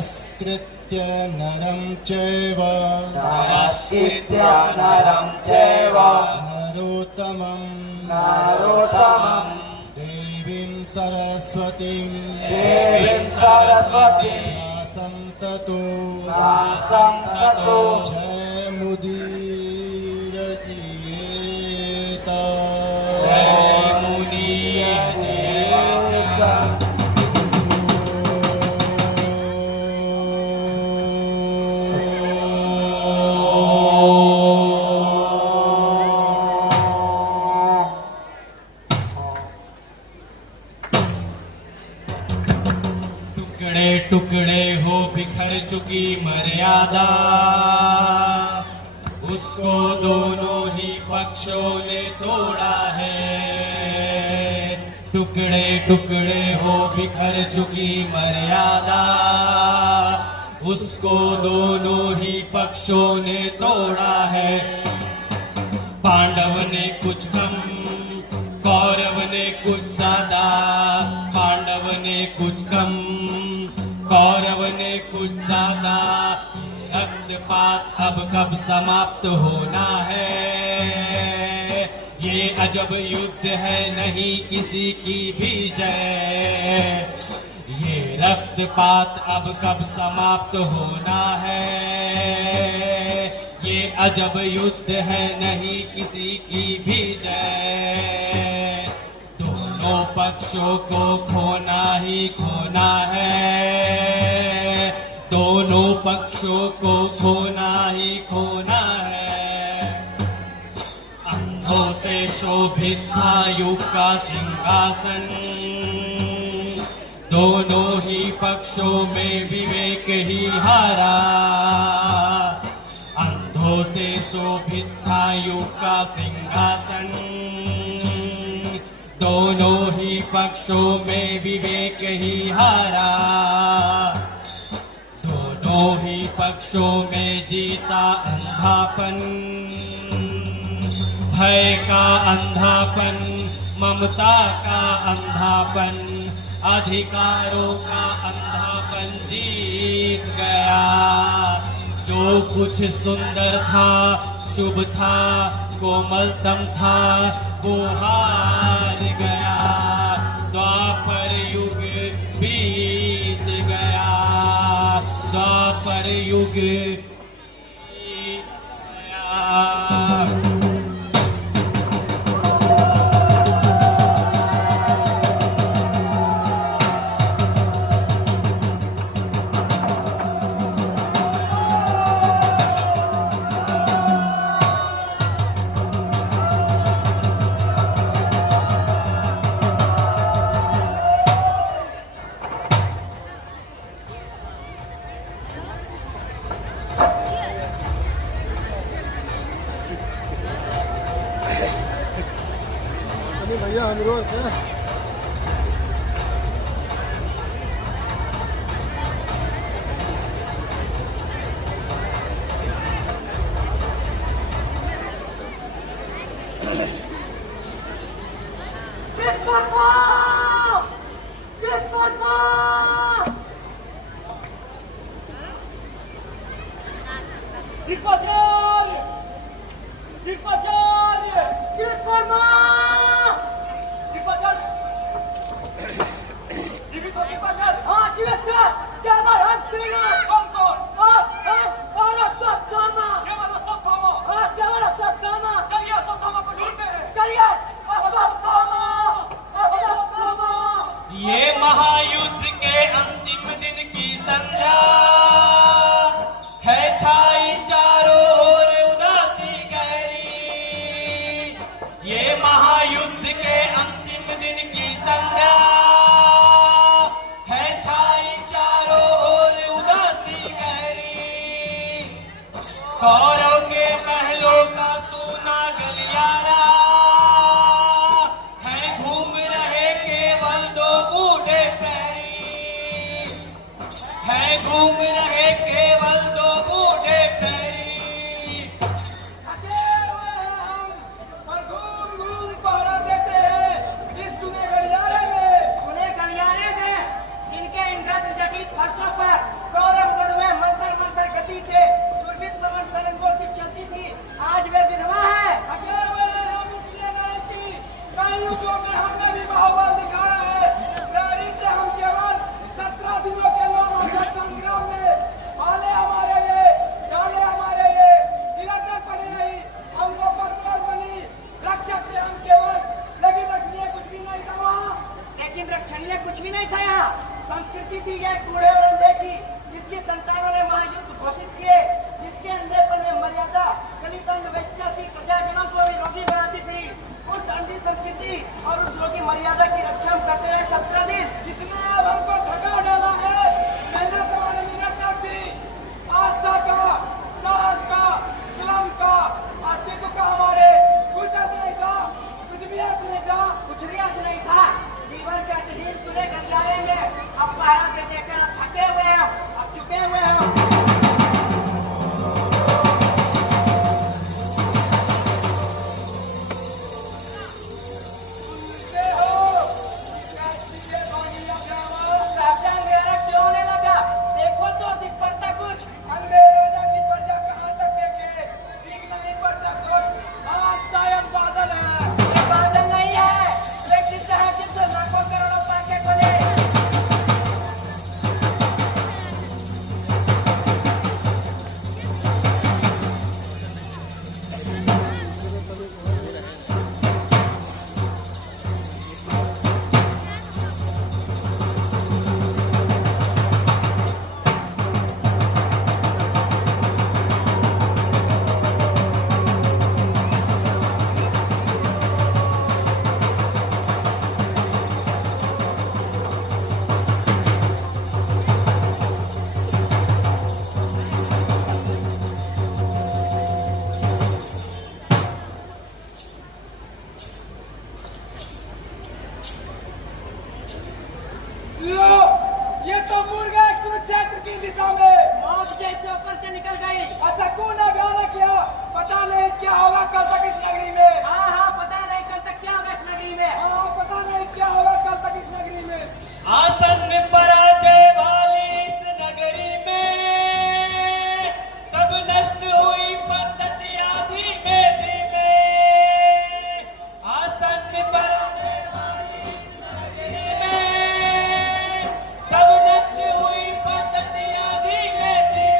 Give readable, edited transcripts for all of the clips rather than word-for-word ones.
नमस्कृत्य नरं चैव नरोत्तमं देवीं सरस्वतीं संततो जयमुदीरयेत। टुकड़े टुकड़े हो बिखर चुकी मर्यादा, उसको दोनों ही पक्षों ने तोड़ा है। टुकड़े टुकड़े हो बिखर चुकी मर्यादा, उसको दोनों ही पक्षों ने तोड़ा है। पांडव ने कुछ कम, कौरव ने कुछ ज्यादा। पांडव ने कुछ कम, कौरव ने कुछ ज्यादा। रक्तपात अब कब समाप्त होना है? ये अजब युद्ध है, नहीं किसी की भी जय। ये रक्तपात अब कब समाप्त होना है? ये अजब युद्ध है, नहीं किसी की भी जय। दोनों पक्षों को खोना ही खोना है। दोनों पक्षों को खोना ही खोना है। अंधों से शोभित था युग का सिंहासन, दोनों ही पक्षों में विवेक ही हारा। अंधों से शोभित था युग का सिंहासन, दोनों ही पक्षों में विवेक ही हारा। दोनों ही पक्षों में जीता अंधापन, भय का अंधापन, ममता का अंधापन, अधिकारों का अंधापन जीत गया। जो कुछ सुंदर था, शुभ था, कोमलतम था, वो हार गया। द्वापर युग बीत गया, द्वापर युग बीत गया। भैया अनुरोध है। ये महायुद्ध के अंतिम दिन की संध्या है, छाई चारों ओर उदासी गहरी। ये महायुद्ध के अंतिम दिन की संध्या है, छाई चारों ओर उदासी गहरी। कौरव के महलों का सोना गलियारा घूम रहे केवल दो बूढ़े पैरी। क्या संस्कृति थी यह कूड़े और अंधे की, जिसकी संतानों ने महायुद्ध घोषित किए, जिसके अंधेपन में मर्यादा कलितंग वैश्यासी प्रजाजनों को विरोधी बनाती पड़ी। उस अंधी संस्कृति और उस रोगी मर्यादा की रक्षा हम करते रहे 17 दिन, जिसने अब हमको थका डाला है। मेहनत हमारी निरर्थक थी, आस्था का, साहस का, इस्लाम का, अस्तित्व का हमारे कुछ अर्थ नहीं था, कुछ भी अर्थ नहीं था। कुछ भी अर्थ नहीं था। जीवन के अतिहीन सुने गंजारे में अब पहरा दे देकर अब थके हुए हैं, अब चुके हुए हैं। राजा मेरा क्यों नहीं लगा? देखो तो दिख पड़ता कुछ। अलमेरा की प्रजा कहाँ तक देखे, दिख नहीं पड़ता कुछ। आज शायद बादल है। ये बादल नहीं है, लेकिन तरह के तो लाखों करोड़ों पाके खोले। लो, ये तो मुर्गा कुरुक्षेत्र की दिशा में। मौत जैसे ऊपर से निकल गई। ऐसा क्यों ना गाना किया? पता नहीं क्या होगा कल तक इस नगरी में। हाँ, पता नहीं कल तक क्या होगा इस नगरी में। हाँ, पता नहीं क्या होगा कल तक इस नगरी में। आसन्न पराजय वाली इस नगरी में सब नष्ट हुई पद्धति धीमे धीमे। आसन्न पराजय वाली इस नगरी में सब नष्ट हुई पद्धति धीमे धीमे।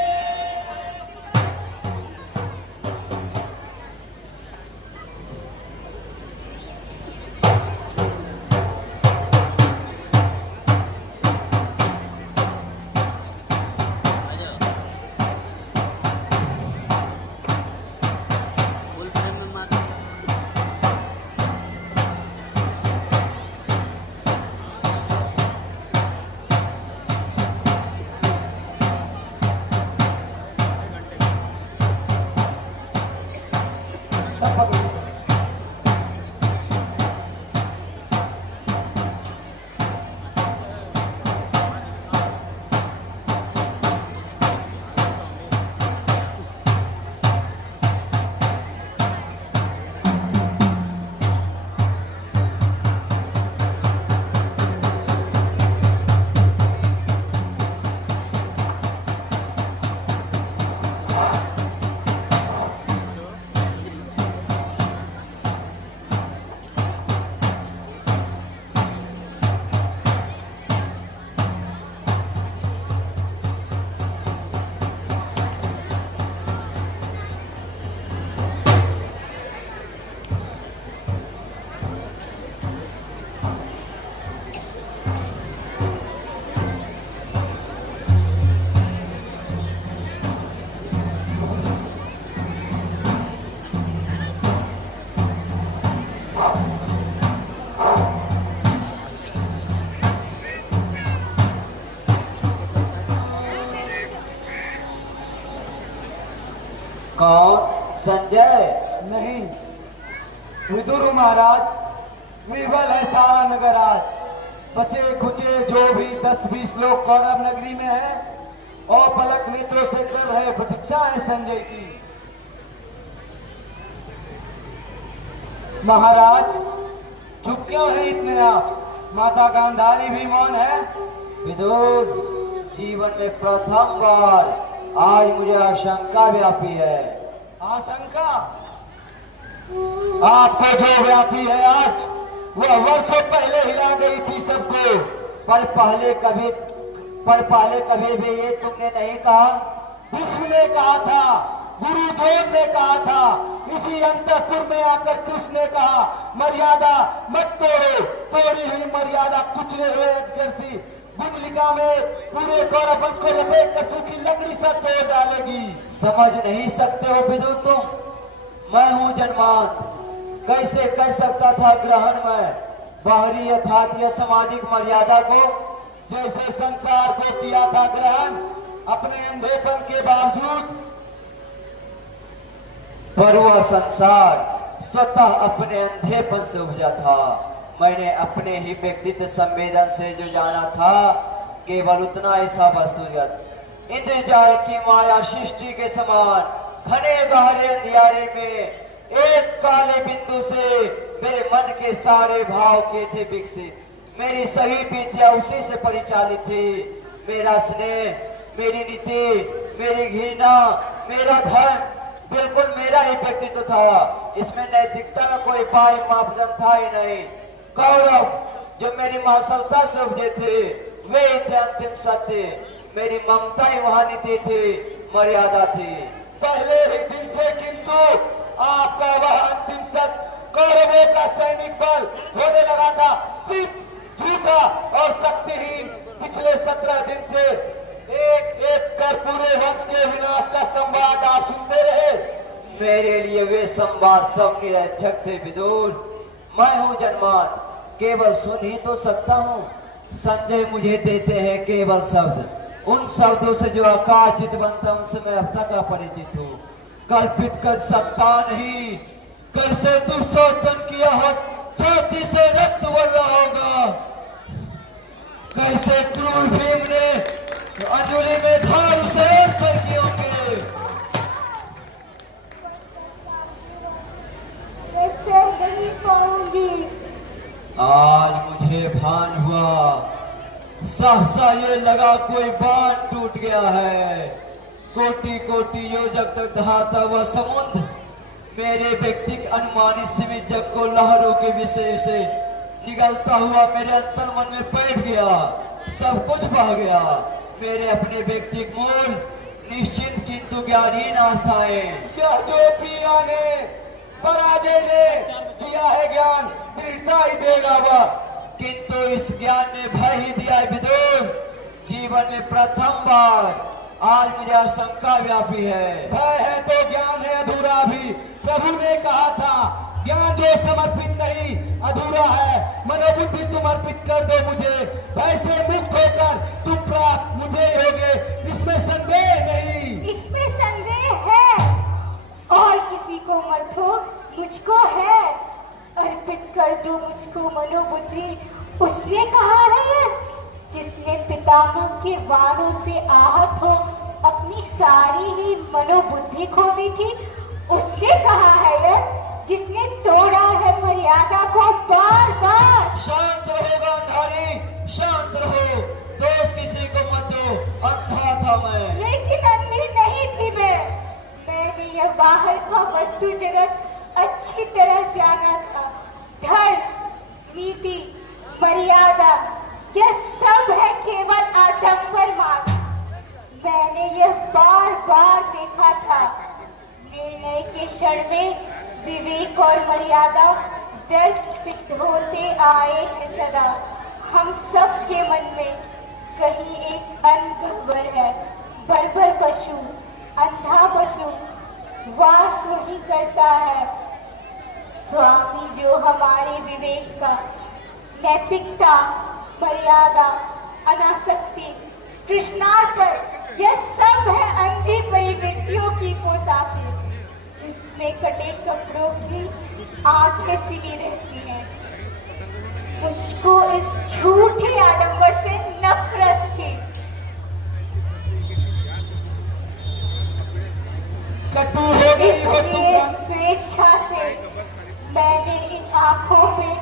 कौन? संजय? नहीं, विदुर महाराज। विवल है सारा नगर आज। बचे खुचे जो भी 10-20 लोग कौरव नगरी में है और पलक नेत्रों से कर रहे प्रतीक्षा है संजय की। महाराज चुप क्यों है इतने आप? माता गांधारी भी मौन है। विदुर, जीवन में प्रथम बार आज मुझे आशंका व्यापी है। आशंका? आपको जो व्यापी है आज वह वर्षों पहले हिला गई थी सबको, पर पहले कभी भी ये तुमने नहीं कहा। विष्णु ने कहा था, गुरुदेव ने कहा था, इसी अंतपुर में आकर कृष्ण ने कहा मर्यादा मत तोड़ो, तोड़ी हुई मर्यादा कुचले हुए अजगर सी गुंडलिका में पूरे कौरव वंश को लपेट कर सूखी लकड़ी सा तोड़ डालेगी। समझ नहीं सकते हो विदुर तुम? मैं हूँ जन्मांत, कैसे कर सकता था ग्रहण में बाहरी अर्थात या सामाजिक मर्यादा को, जैसे संसार को किया था ग्रहण अपने अंधेपन के बावजूद। पर वह संसार स्वतः अपने अंधेपन से उपजा था। मैंने अपने ही व्यक्तित्व संवेदन से जो जाना था केवल उतना ही था वस्तुगत। इंद्रजाल की माया सृष्टि के समान घने गहरे अंधियारे में एक काले बिंदु से मेरे मन के सारे भाव के थे विकसित। मेरी सभी विद्या उसी से परिचालित थी। मेरा स्नेह, मेरी नीति, मेरी घृणा, मेरा धर्म बिल्कुल मेरा ही व्यक्तित्व था। इसमें नैतिकता में कोई बाह्य मापदंड था ही नहीं। कौरव जो मेरी मार्शलता से उपजे थे वे थे अंतिम सत्य। मेरी ममता ही वहां नीति थी, मर्यादा थी। पहले ही दिन से किंतु आपका वह अंतिम सत्य कौरवों का सैनिक बल होने लगा था सिर्फ झूठा और शक्तिहीन। पिछले 17 दिन से एक एक कर पूरे वंश के विनाश का संवाद आप सुनते रहे। मेरे लिए वे संवाद सब निरर्थक थे विदुर। मैं हूँ जन्मांत, केवल सुन ही तो सकता हूँ। संजय मुझे देते हैं केवल शब्द, उन शब्दों से जो आकाशित बनता उनसे मैं अब तक अपरिचित हूँ। कल्पित कर सकता नहीं। कैसे तू शोषण किया हो छाती से रक्त बल रहा होगा। कैसे क्रूर भीम ने अंजलि में धार उसे कर किए होंगे। ऐसे नहीं पाऊंगी। आज मुझे भान हुआ, सहसा ये लगा कोई बांध टूट गया है। कोटि कोटि योजक तक दहाता हुआ समुद्र मेरे व्यक्तिगत अनुमानित सीमित जग को लहरों के विषय से निगलता हुआ मेरे अंतर मन में बैठ गया। सब कुछ बह गया। मेरे अपने व्यक्तिगत मूल निश्चित किंतु ज्ञानहीन आस्थाएं। यह जो पिया ने पराजय ने दिया है ज्ञान दृढ़ता ही देगा वह, किंतु इस ज्ञान ने भय ही दिया है विदुर। जीवन में प्रथम बार आज मुझे आशंका व्यापी है। भय है तो ज्ञान है अधूरा भी। प्रभु ने कहा था ज्ञान जो समर्पित नहीं अधूरा है। मनोबुद्धि तुम अर्पित कर दो मुझे, भय से मुक्त होकर तुम प्राप्त मुझे होगे, इसमें संदेह नहीं। इसमें संदेह है और किसी को मत हो, मुझको है। अर्पित कर दो मुझको मनोबुद्धि, उसने कहा है जिसने पितामह के वाणों से आहत हो अपनी सारी ही मनोबुद्धि खो दी थी। उसने कहा है जिसने तोड़ा है मर्यादा को बार बार। शांत रहो गांधारी, शांत रहो। दोष किसी को मत दो, अंधा था मैं। लेकिन अंधी नहीं थी मैंने यह बाहर का वस्तु जगत अच्छी तरह जाना था। धर्म, नीति, मर्यादा यह सब है केवल आडंबर मात्र। मैंने यह बार बार देखा था। निर्णय के क्षण में विवेक और मर्यादा व्यर्थ सिद्ध होते आए हैं सदा। हम सब के मन में कहीं एक अनगढ़ है। बर्बर पशु, अंधा पशु वास वही करता है। स्वामी जो हमारे विवेक का, नैतिकता, मर्यादा, अनासक्ति, तृष्णार्पण यह सब है अंधी परिवृत्तियों की पोशाकें जिसमें कटे कपड़ों की आंखें सिली रहती हैं। मुझको इस झूठे आडंबर से नफरत थी। कटु हो गई हो इसलिए तुम। स्वेच्छा से मैंने इन आंखों में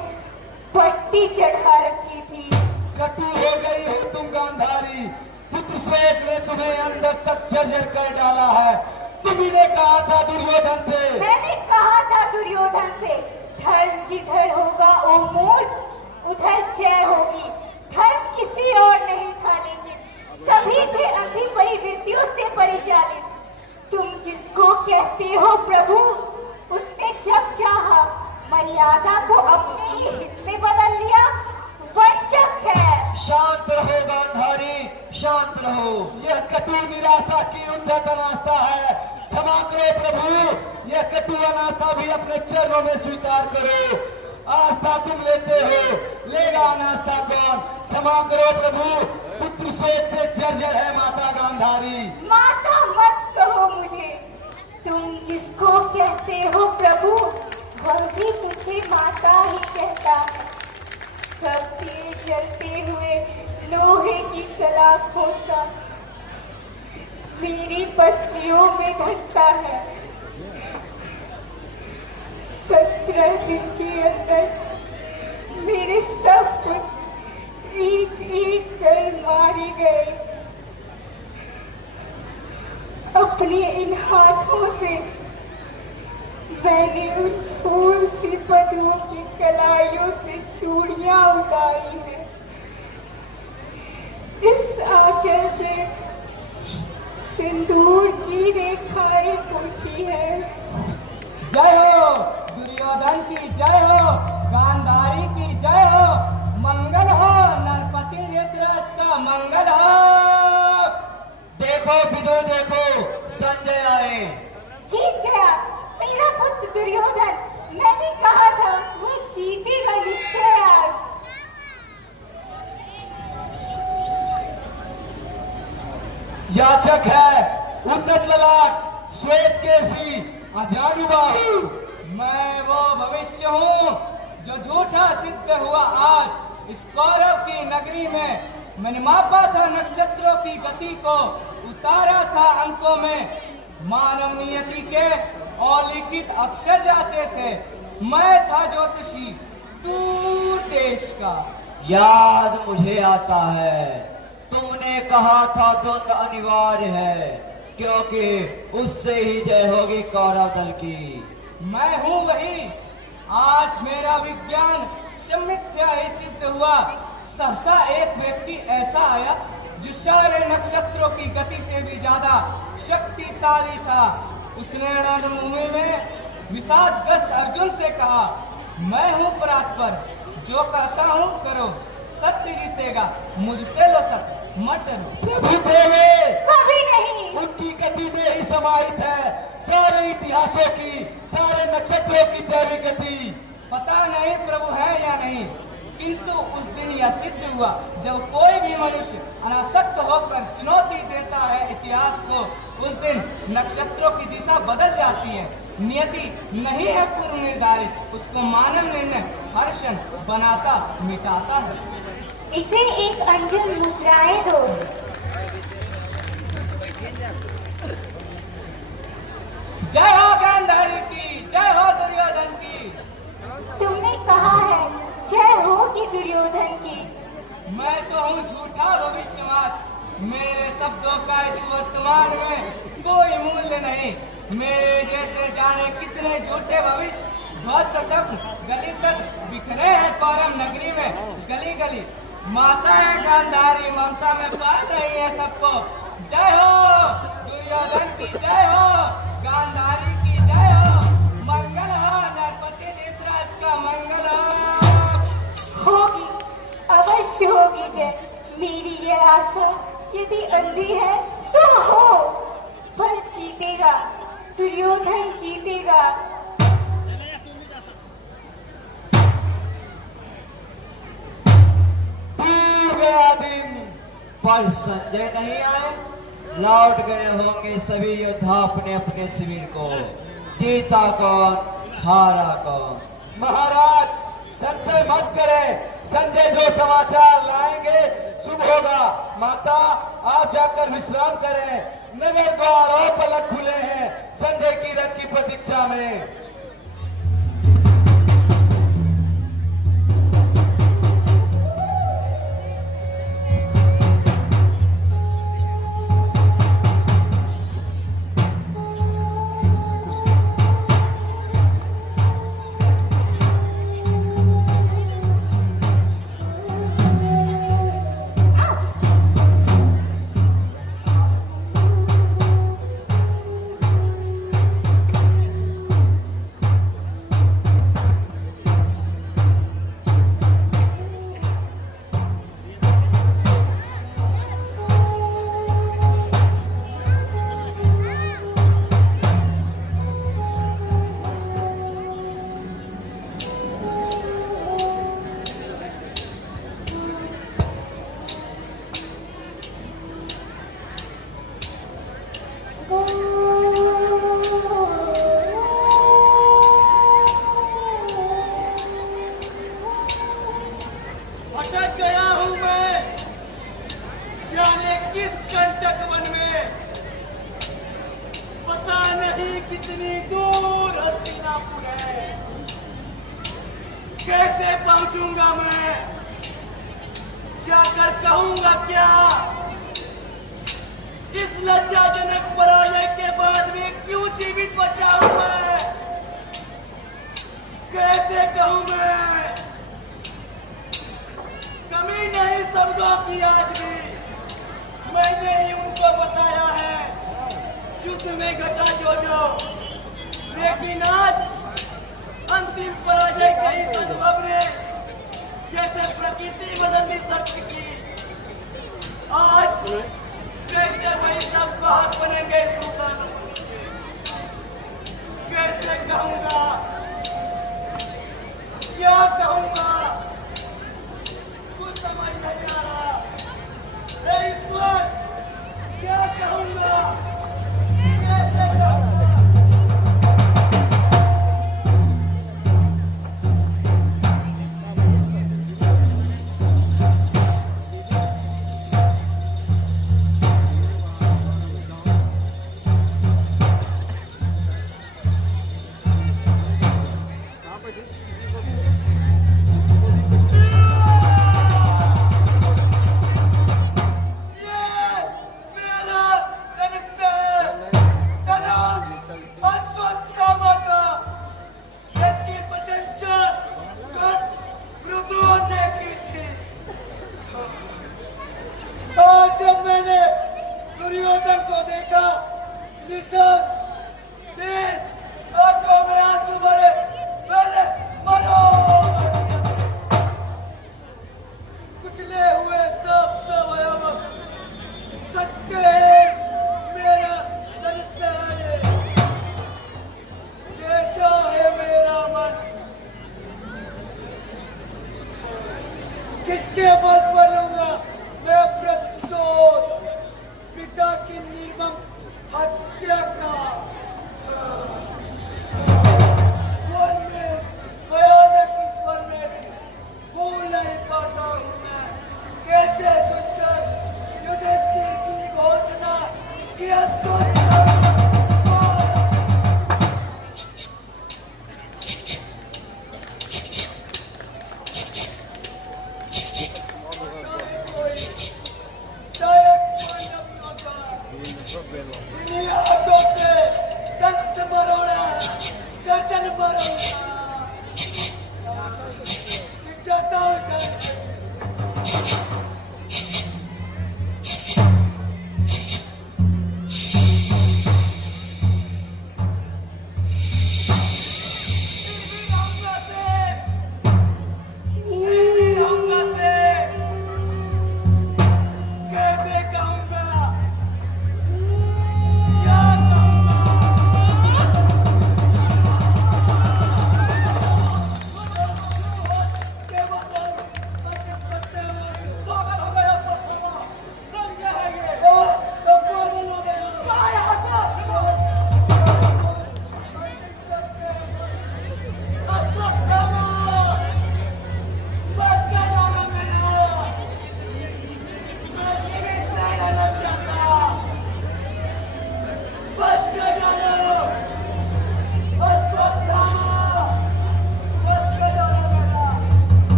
पट्टी चढ़ा रखी थी। कटु हो गई हो तुम गांधारी। पुत्र श्वेत ने तुम्हें अंदर तक जर्जर कर डाला है। तुम्ही ने कहा था दुर्योधन से। मैंने कहा था दुर्योधन से धर्म जिधर होगा ओ मूर्ख उधर जय होगी। धर्म किसी और नहीं था लेकिन सभी थे अंधी परिवृत्तियों से परिचालित। तुम जिसको कहते हो प्रभु उसने जब चाहा मर्यादा को अपने ही हित में बदल लिया। वंचक है। शांत रहो शांत रहो। यह कटु निराशा की ऊंधे का नाश्ता है, क्षमा करो प्रभु। यह कटु अनास्था भी अपने चरणों में स्वीकार करो। आस्था तुम लेते हो, लेगा अनास्था कौन? क्षमा करो प्रभु। पुत्र शोक से जर्जर है माता गांधारी। माता मत कहो मुझे, तुम जिसको कहते हो प्रभु वह भी मुझे माता ही कहता है। सत्य जलते हुए लोहे की सलाखों सा मेरी पसलियों में धंसता है। 17 दिन के अंदर मेरे सब पुत्र एक एक कर मारे गए। अपने इन हाथों से मैंने उन फूल सी पदुओं की कलाइयों से चूड़ियां उतारी हैं। इस आंचल से सिंदूर की रेखाएं पोंछी है। जय हो दुर्योधन की जय हो, गांधारी की जय हो। मंगल हो नरपति धृतराष्ट्र का मंगल हो। देखो विदुर देखो, संजय आए। जीत गया मेरा पुत्र दुर्योधन। मैंने कहा था वो जीतेगा निश्चय आज। याचक है उन्नत ललाट, श्वेत केसी, अजानुबाहु। मैं वो भविष्य हूँ जो झूठा सिद्ध हुआ आज। इस कौरव की नगरी में मैंने मापा था नक्षत्रों की गति को, उतारा था अंकों में मानव नियति के अलिखित अक्षर जांचे थे। मैं था ज्योतिषी दूर देश का। याद मुझे आता है, तूने कहा था द्वंद्व अनिवार्य है, क्योंकि उससे ही जय होगी कौरव दल की। मैं हूँ वही। आज मेरा विज्ञान मिथ्या ही सिद्ध हुआ। सहसा एक व्यक्ति ऐसा आया जो सारे नक्षत्रों की गति से भी ज्यादा शक्तिशाली था। उसने रणभूमि में विषादग्रस्त अर्जुन से कहा, मैं हूँ परात्पर, जो कहता हूँ करो, सत्य जीतेगा, मुझसे लो सत्य, मत डरो। प्रभु देवे कभी नहीं। उनकी गति में ही समाहित है सारे इतिहासों की, सारे नक्षत्रों की दैवी गति। पता नहीं प्रभु है या नहीं, किंतु उस दिन यह सिद्ध हुआ जब कोई भी मनुष्य अनासक्त होकर चुनौती देता है इतिहास को, उस दिन नक्षत्रों की दिशा बदल जाती है। नियति नहीं है पूर्व निर्धारित, उसको मानव निर्णय हर क्षण बनाता मिटाता है। इसे एक अंजुम मुद्राएं दो। जय हो गांधारी की, जय हो दुर्योधन की। तुमने कहा है जय होगी दुर्योधन की। मैं तो हूँ झूठा भविष्यवाद। मेरे शब्दों का इस वर्तमान में कोई मूल्य नहीं। मेरे जैसे जाने कितने झूठे भविष्य ध्वस्त सब गली तक बिखरे हैं कौरव नगरी में, गली गली। माता है गांधारी, ममता में पाल रही है सबको। जय हो दुर्योधन की जय हो, गांधारी की जय हो। मंगल हो नरपति धृतराष्ट्र का मंगल हो। होगी, अवश्य होगी जय। मेरी ये आशा यदि अंधी है तो हो, पर जीतेगा दुर्योधन, जीतेगा। दूर गया दिन, पर संजय नहीं आए। लौट गए होंगे सभी योद्धा अपने अपने शिविर को। जीता कौन, हारा कौन? महाराज संशय मत करें, संजय जो समाचार लाएंगे शुभ होगा। माता आप जाकर विश्राम करें, नगर द्वारों पलक खुले हैं संजय की रथ की प्रतीक्षा में। जाने किस कंटक वन में, पता नहीं कितनी दूर हस्तिनापुर है। कैसे पहुंचूंगा मैं, जाकर कहूंगा क्या? इस लज्जाजनक पराजय के बाद भी क्यों जीवित बचा हूं मैं? कैसे कहूं मैं? कमी नहीं शब्दों की आज भी, मैंने ही उनको बताया है युद्ध में घटा जो, लेकिन आज अंतिम पराजय का इस अनुभव ने जैसे प्रकृति बदलनी शर्त की। आज कैसे वही सब बात बनेंगे सुल्तान, कैसे कहूंगा, क्या कहूंगा, कुछ समझ नहीं आ रहा। हे ईश्वर, क्या कहूंगा, कैसे कहूंगा? जब मैंने दुर्योधन को देखा, निशान दिन आंखों में आंसू भरे, मैंने मरो कुचले हुए सब अवयव सत्य है मेरा दृश्य है, जैसा है मेरा मन, किसके बल पर लूंगा मैं प्रतिशोध, पिता की निर्मम हत्या का। बोल में भयानक ईश्वर में भी भूल नहीं पाता हूँ मैं, कैसे सुनकर युधिष्ठिर की घोषणा किया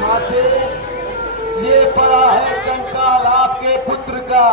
माते, ये पड़ा है कंकाल आपके पुत्र का।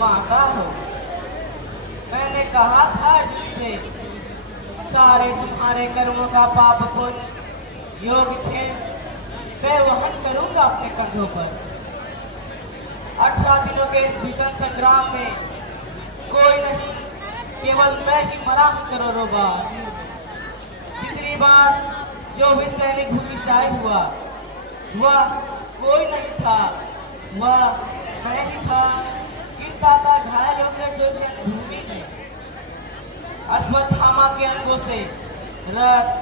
माता हो। मैंने कहा था जिनसे सारे तुम्हारे कर्मों का पाप पुण्य योग छेद मैं वहन करूंगा अपने कंधों पर। 18 दिनों के इस भीषण संग्राम में कोई नहीं, केवल मैं ही मरा हूं करोड़ों बार। कितनी बार जो भी सैनिक भूमिशाई हुआ वह कोई नहीं था, वह मैं ही था। गिरता था घायल होकर जो भूमि में, अश्वत्थामा के अंगों से रक्त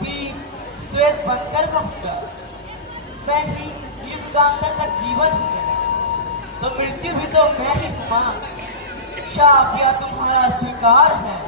पीप श्वेत बनकर कहूंगा। मैं ही युगांतर तक जीवन हूँ, तो मृत्यु भी तो मैं ही मां। शाप या तुम्हारा स्वीकार है।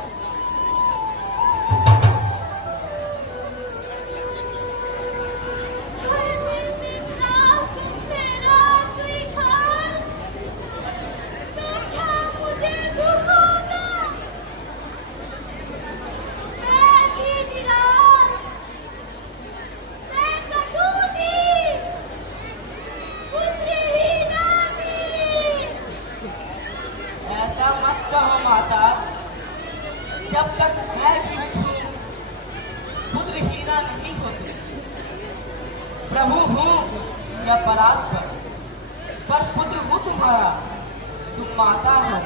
तुम्हारा, तुम माता हो,